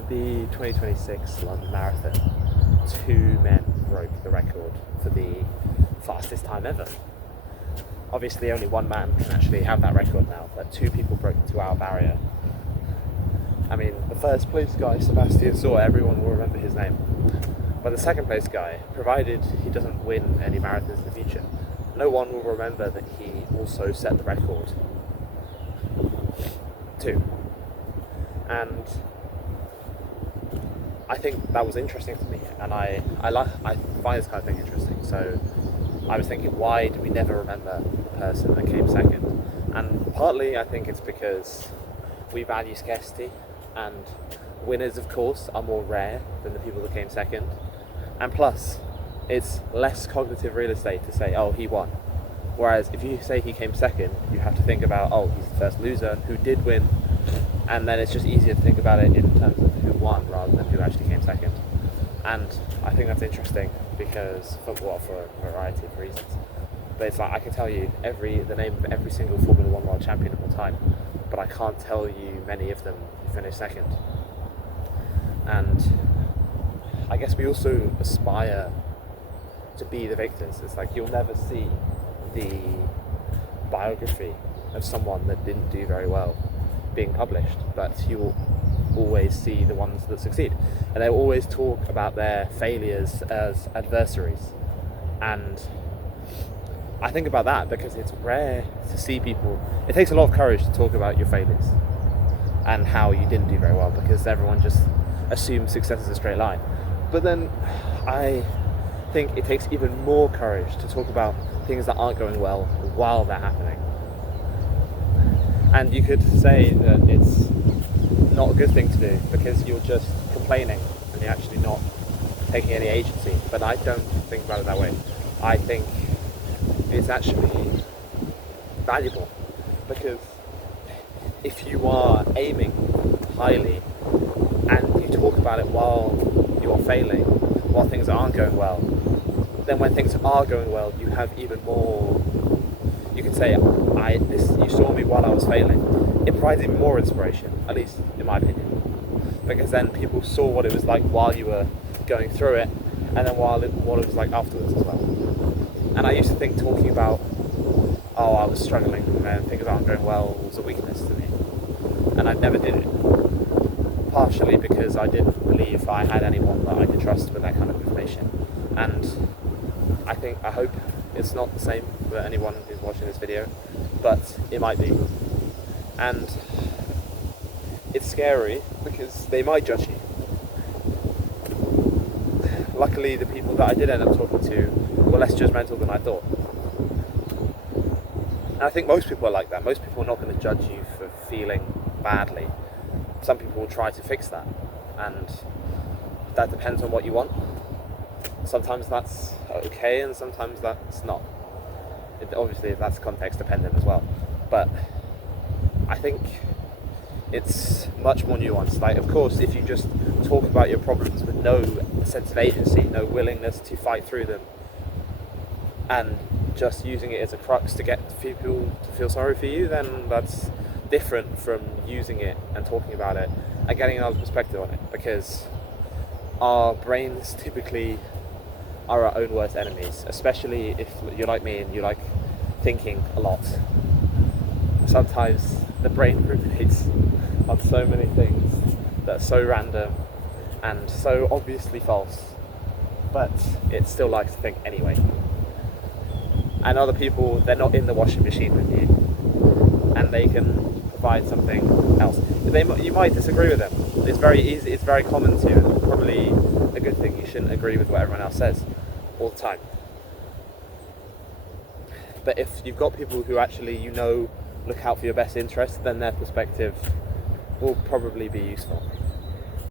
At the 2026 London Marathon, two men broke the record for the fastest time ever. Obviously only one man can actually have that record now, but two people broke the 2 hour barrier. I mean, the first place guy, Sebastian Saw, everyone will remember his name. But the second place guy, provided he doesn't win any marathons in the future, no one will remember that he also set the record too. And I think that was interesting to me, and I find this kind of thing interesting. So I was thinking, why do we never remember the person that came second? And partly I think it's because we value scarcity, and winners, of course, are more rare than the people that came second. And plus, it's less cognitive real estate to say, oh, he won. Whereas if you say he came second, you have to think about, oh, he's the first loser who did win, and then it's just easier to think about it in terms of who won rather than who actually came second. And I think that's interesting because for a variety of reasons. But it's like, I can tell you the name of every single Formula One world champion of all time, but I can't tell you many of them who finished second. And I guess we also aspire to be the victors. It's like, you'll never see the biography of someone that didn't do very well being published, but you'll always see the ones that succeed, and they'll always talk about their failures as adversaries. And I think about that because it's rare to see people. It takes a lot of courage to talk about your failures and how you didn't do very well, because everyone just assumes success is a straight line. But then I think it takes even more courage to talk about things that aren't going well while they're happening. And you could say that it's not a good thing to do because you're just complaining and you're actually not taking any agency. But I don't think about it that way. I think it's actually valuable, because if you are aiming highly and you talk about it while you are failing, while things aren't going well, then when things are going well, you have even more. You can say, you saw me while I was failing. It provides even more inspiration, at least in my opinion, because then people saw what it was like while you were going through it, and then what it was like afterwards as well. And I used to think talking about, oh, I was struggling and things aren't going well, was a weakness to me, and I never did it. Partially because I didn't believe I had anyone that I could trust with that kind of information. And I hope it's not the same for anyone who's watching this video, but it might be. And it's scary because they might judge you. Luckily, the people that I did end up talking to were less judgmental than I thought. And I think most people are like that. Most people are not going to judge you for feeling badly. Some people will try to fix that, and that depends on what you want. Sometimes that's okay, and sometimes that's not. Obviously, that's context dependent as well. But I think it's much more nuanced. Like, of course, if you just talk about your problems with no sense of agency, no willingness to fight through them, and just using it as a crux to get people to feel sorry for you, then that's different from using it and talking about it and getting another perspective on it, because our brains typically are our own worst enemies, especially if you're like me and you like thinking a lot. Sometimes the brain ruminates on so many things that are so random and so obviously false, but it still likes to think anyway. And other people, they're not in the washing machine with you, and they can provide something else. You might disagree with them. It's very easy, it's very common to, and probably a good thing. You shouldn't agree with what everyone else says all the time. But if you've got people who actually, look out for your best interest, then their perspective will probably be useful.